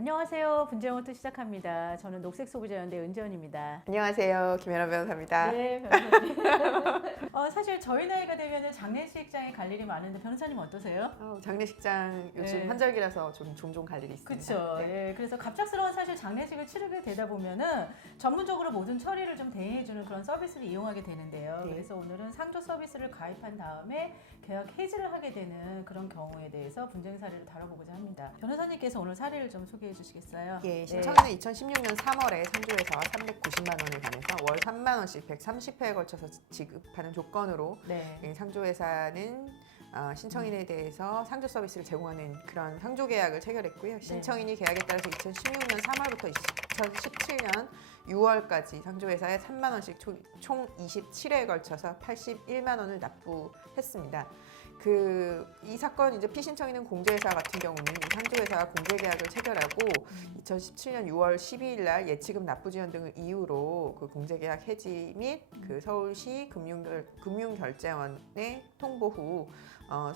안녕하세요. 분쟁부터 시작합니다. 저는 녹색소비자연대 은지원입니다. 안녕하세요. 김연아 변호사입니다. 네, 변호사님. 사실 저희 나이가 되면 장례식장에 갈 일이 많은데 변호사님 어떠세요? 장례식장 요즘 네. 한절기라서 좀 종종 갈 일이 있습니다. 그렇죠. 네. 예, 그래서 갑작스러운 사실 장례식을 치르게 되다 보면은 전문적으로 모든 처리를 좀 대행해주는 그런 서비스를 이용하게 되는데요. 네. 그래서 오늘은 상조 서비스를 가입한 다음에 계약 해지를 하게 되는 그런 경우에 대해서 분쟁 사례를 다뤄보고자 합니다. 변호사님께서 오늘 사례를 좀 소개해 주시겠어요? 예, 네. 신청인은 2016년 3월에 상조에서 390만 원을 내면서 월 3만 원씩 130회에 걸쳐서 지급하는 조건으로 네. 상조회사는 신청인에 대해서 상조 서비스를 제공하는 그런 상조 계약을 체결했고요. 신청인이 계약에 따라서 2016년 3월부터 2017년 6월까지 상조회사에 3만 원씩 총 27회에 걸쳐서 81만 원을 납부했습니다. 이 사건 이제 피신청인은 공제회사 같은 경우는 이 상조회사가 공제계약을 체결하고 2017년 6월 12일 날 예치금 납부 지연 등을 이유로 그 공제계약 해지 및 그 서울시 금융결제원에 통보 후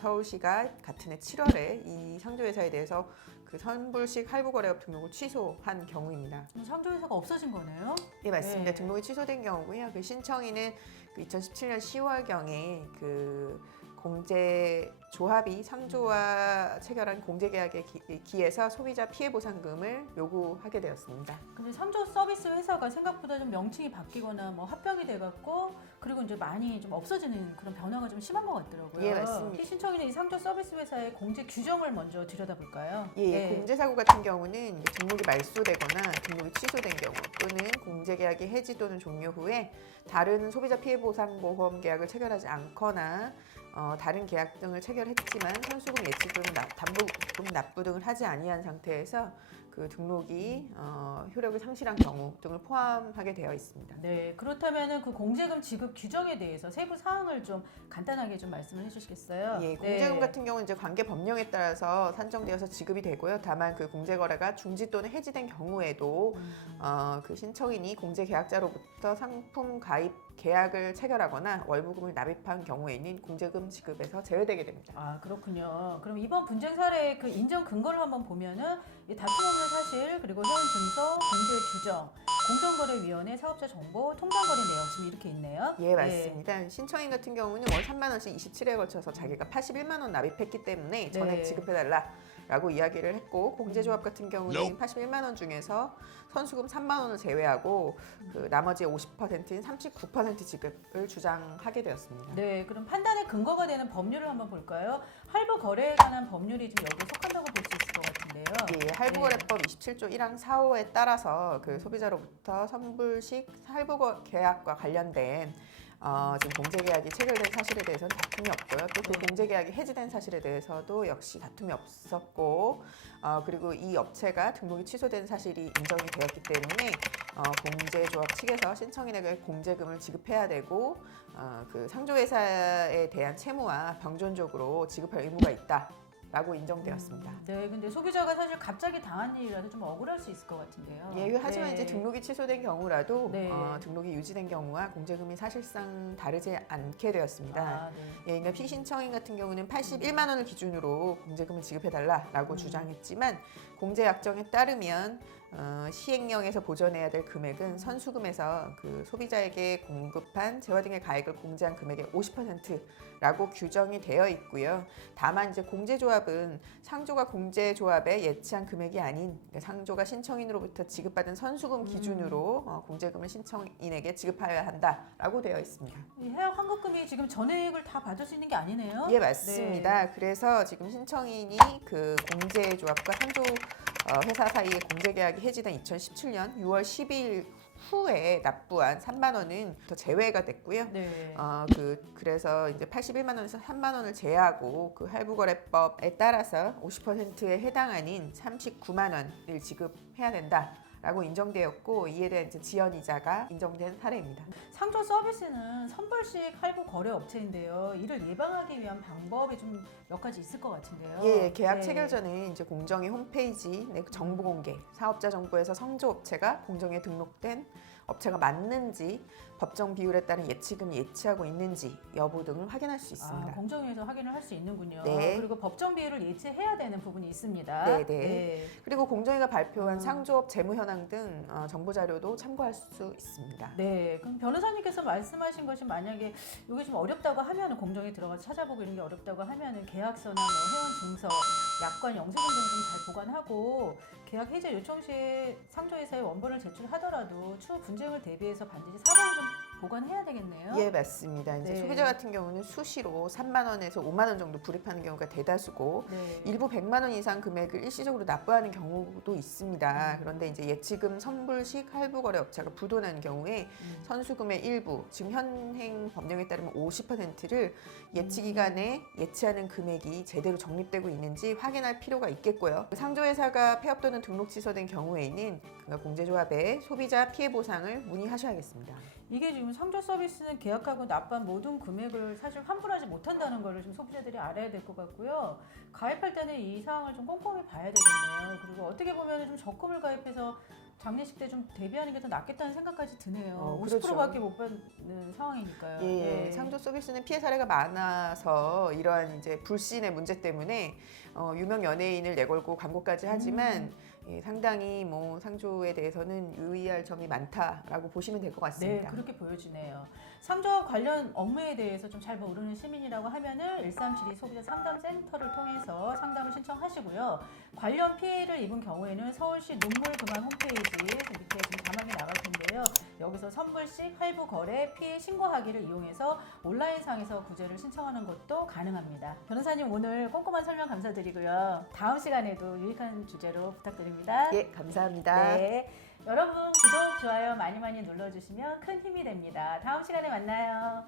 서울시가 같은 해 7월에 이 상조회사에 대해서 그 선불식 할부거래업 등록을 취소한 경우입니다. 상조회사가 없어진 거네요? 네, 맞습니다. 네. 등록이 취소된 경우고요. 그 신청인은 그 2017년 10월경에 그 공제조합이 상조와 체결한 공제계약에 기해서 소비자 피해보상금을 요구하게 되었습니다. 근데 상조 서비스 회사가 생각보다 좀 명칭이 바뀌거나 뭐 합병이 돼갖고 그리고 이제 많이 좀 없어지는 그런 변화가 좀 심한 것 같더라고요. 예, 맞습니다. 피신청인은 이 상조 서비스 회사의 공제 규정을 먼저 들여다볼까요? 예, 네. 공제사고 같은 경우는 등록이 말소되거나 등록이 취소된 경우 또는 공제계약이 해지 또는 종료 후에 다른 소비자 피해보상보험 계약을 체결하지 않거나 다른 계약 등을 체결했지만 선수금 예치 또는 담보금 납부 등을 하지 아니한 상태에서 그 등록이 효력을 상실한 경우 등을 포함하게 되어 있습니다. 네, 그렇다면은 그 공제금 지급 규정에 대해서 세부 사항을 좀 간단하게 좀 말씀을 해주시겠어요? 예, 공제금 같은 경우는 이제 관계 법령에 따라서 산정되어서 지급이 되고요. 다만 그 공제 거래가 중지 또는 해지된 경우에도 그 신청인이 공제 계약자로부터 상품 가입 계약을 체결하거나 월부금을 납입한 경우에는 공제금 지급에서 제외되게 됩니다. 아, 그렇군요. 그럼 이번 분쟁 사례의 그 인정 근거를 한번 보면은 이 다툼 없는 사실 그리고 현 증서, 공제 규정, 공정거래위원회 사업자 정보, 통장거래 내용 지금 이렇게 있네요. 예, 맞습니다. 신청인 같은 경우는 월 3만 원씩 27회에 걸쳐서 자기가 81만 원 납입했기 때문에 전액 네. 지급해달라라고 이야기를 했고 공제조합 같은 경우는 81만 원 중에서 선수금 3만 원을 제외하고 그 나머지 50%인 39% 지급을 주장하게 되었습니다. 네, 그럼 판단의 근거가 되는 법률을 한번 볼까요? 할부 거래에 관한 법률이 좀 여기에 속한다고 볼 수 있을 것 같은데요. 예, 할부거래법 27조 1항 4호에 따라서 그 소비자로부터 선불식 할부 계약과 관련된 지금 공제계약이 체결된 사실에 대해서는 다툼이 없고요. 또 그 공제계약이 해지된 사실에 대해서도 역시 다툼이 없었고 그리고 이 업체가 등록이 취소된 사실이 인정이 되었기 때문에 공제조합 측에서 신청인에게 공제금을 지급해야 되고 그 상조회사에 대한 채무와 병존적으로 지급할 의무가 있다. 라고 인정되었습니다. 네, 근데 소비자가 사실 갑자기 당한 일이라서 좀 억울할 수 있을 것 같은데요. 예, 하지만 네. 이제 등록이 취소된 경우라도 네. 등록이 유지된 경우와 공제금이 사실상 다르지 않게 되었습니다. 아, 네. 예, 그러니까 피신청인 같은 경우는 81만 원을 기준으로 공제금을 지급해달라라고 주장했지만 공제 약정에 따르면 시행령에서 보전해야 될 금액은 선수금에서 그 소비자에게 공급한 재화 등의 가액을 공제한 금액의 50%라고 규정이 되어 있고요. 다만 이제 공제조합은 상조가 공제조합에 예치한 금액이 아닌 그러니까 상조가 신청인으로부터 지급받은 선수금 기준으로 공제금을 신청인에게 지급하여야 한다라고 되어 있습니다. 이 해약 환급금이 지금 전액을 다 받을 수 있는 게 아니네요. 예, 맞습니다. 그래서 지금 신청인이 그 공제조합과 상조 회사 사이의 공제계약이 해지된 2017년 6월 12일 후에 납부한 3만 원은 더 제외가 됐고요. 네. 그래서 이제 81만 원에서 3만 원을 제외하고 그 할부거래법에 따라서 50%에 해당하는 39만 원을 지급해야 된다라고 인정되었고 이에 대한 이제 지연이자가 인정된 사례입니다. 상조 서비스는 선불식 할부 거래 업체인데요. 이를 예방하기 위한 방법이 좀 몇 가지 있을 것 같은데요. 예, 계약 네. 체결 전에 이제 공정위 홈페이지 내 정보 공개, 사업자 정보에서 상조 업체가 공정에 등록된 업체가 맞는지 법정 비율에 따른 예치금이 예치하고 있는지 여부 등을 확인할 수 있습니다. 공정위에서 확인을 할 수 있는군요. 네. 그리고 법정 비율을 예치해야 되는 부분이 있습니다. 네. 그리고 공정위가 발표한 상조업 재무 현황 등 정보 자료도 참고할 수 있습니다. 네, 그럼 변호사님께서 말씀하신 것이 만약에 이게 좀 어렵다고 하면은 공정에 들어가서 찾아보고 이런 게 어렵다고 하면은 계약서나 뭐 회원 증서, 약관, 영수증 등을 좀 잘 보관하고 계약 해제 요청 시에 상조회사에 원본을 제출하더라도 추후 분쟁을 대비해서 반드시 사본을 좀 보관해야 되겠네요. 예, 맞습니다. 이제 네. 소비자 같은 경우는 수시로 3만 원에서 5만 원 정도 불입하는 경우가 대다수고 네. 일부 100만 원 이상 금액을 일시적으로 납부하는 경우도 있습니다. 그런데 이제 예치금 선불식 할부거래 업체가 부도난 경우에 선수금의 일부, 지금 현행 법령에 따르면 50%를 예치 기간에 예치하는 금액이 제대로 적립되고 있는지 확인할 필요가 있겠고요. 상조회사가 폐업 또는 등록 취소된 경우에는 공제조합에 소비자 피해 보상을 문의하셔야겠습니다. 이게 지금 상조 서비스는 계약하고 납부한 모든 금액을 사실 환불하지 못한다는 거를 좀 소비자들이 알아야 될 것 같고요. 가입할 때는 이 사항을 좀 꼼꼼히 봐야 되겠네요. 그리고 어떻게 보면 좀 적금을 가입해서 장례식 때 좀 대비하는 게 더 낫겠다는 생각까지 드네요. 그렇죠. 50%밖에 못 받는 상황이니까요. 예, 상조 서비스는 피해 사례가 많아서 이러한 이제 불신의 문제 때문에 유명 연예인을 내걸고 광고까지 하지만 예, 상당히 뭐 상조에 대해서는 유의할 점이 많다라고 보시면 될 것 네, 같습니다. 그렇게 보여지네요. 상조업 관련 업무에 대해서 좀 잘 모르는 시민이라고 하면은 1372 소비자 상담센터를 통해서 상담을 신청하시고요. 관련 피해를 입은 경우에는 서울시 눈물그만 홈페이지 밑에 지금 자막이 나갈 텐데요. 여기서 선불식 할부 거래 피해 신고하기를 이용해서 온라인상에서 구제를 신청하는 것도 가능합니다. 변호사님 오늘 꼼꼼한 설명 감사드리고요. 다음 시간에도 유익한 주제로 부탁드립니다. 예, 감사합니다. 네. 여러분 구독, 좋아요 많이 많이 눌러주시면 큰 힘이 됩니다. 다음 시간에 만나요.